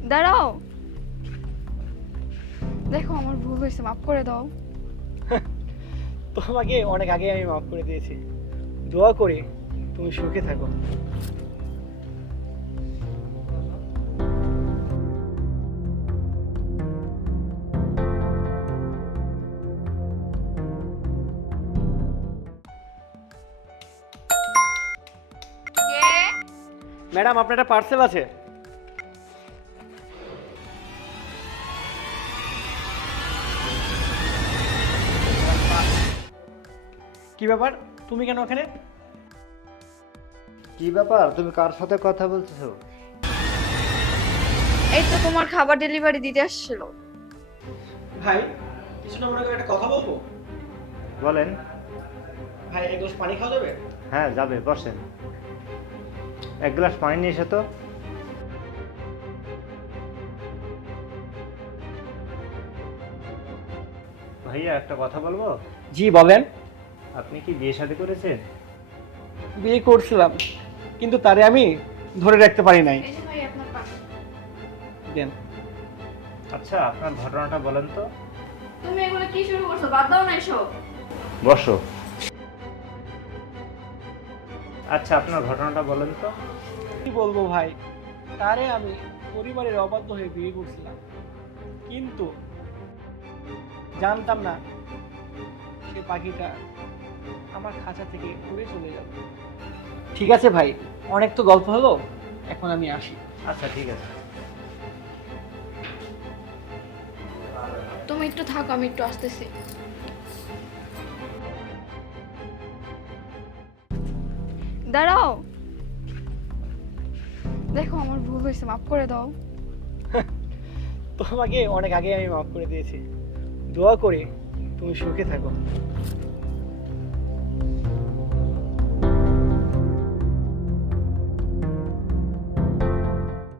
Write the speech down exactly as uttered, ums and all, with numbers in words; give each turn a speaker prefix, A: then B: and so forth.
A: দাঁড়াও, দেখো আমার ভুল হয়েছে, মাফ করে দাও।
B: তোমাকে অনেক আগে আমি মাফ করে দিয়েছি। দোয়া করি তুমি সুখে থাকো।
A: কে?
B: ম্যাডাম, আপনার একটা পার্সেল আছে। কি ব্যাপার, তুমি কেন ওখানে?
C: কি ব্যাপার, তুমি কার সাথে কথা বলছো?
A: এই তো তোমার খাবার ডেলিভারি দিতে আসছিল।
B: ভাই, কিছুটা মনে করে একটা কথা বলবো।
C: বলেন।
B: ভাই, এক গ্লাস পানি খাওয়া যাবে?
C: হ্যাঁ যাবে, বসেন। এক গ্লাস পানি নিয়ে এসো তো। ভাইয়া একটা কথা বলবো।
B: জি বলেন।
C: আপনি কি বিয়ে শাদী করেছেন?
B: বিয়ে করছিলাম, কিন্তু তারে আমি ধরে রাখতে পারি নাই।
A: এই যে ভাই আপনার পানি।
B: দেন।
C: আচ্ছা, আপনার ঘটনাটা বলেন তো।
A: তুমি এগুলো কি শুরু করছো? বাদ দাও না এসব।
C: বসো। আচ্ছা, আপনার ঘটনাটা বলেন তো।
B: কি বলবো ভাই, তারে আমি পরিবারের অবাধ্য হয়ে বিয়ে করছিলাম, কিন্তু জানতাম না সে পাখিটা আমার খাঁচা থেকে উড়ে চলে যাবে। ঠিক আছে ভাই, অনেক তো গল্প হলো, এখন আমি আসি।
C: আচ্ছা ঠিক আছে।
A: তুমি একটু থাকো, আমি একটু আসতেছি। দাঁড়াও, দেখো আমার ভুল হয়েছে, মাফ করে দাও।
B: তোমাকে অনেক আগে আমি মাফ করে দিয়েছি। দোয়া করি তুমি সুখে থাকো।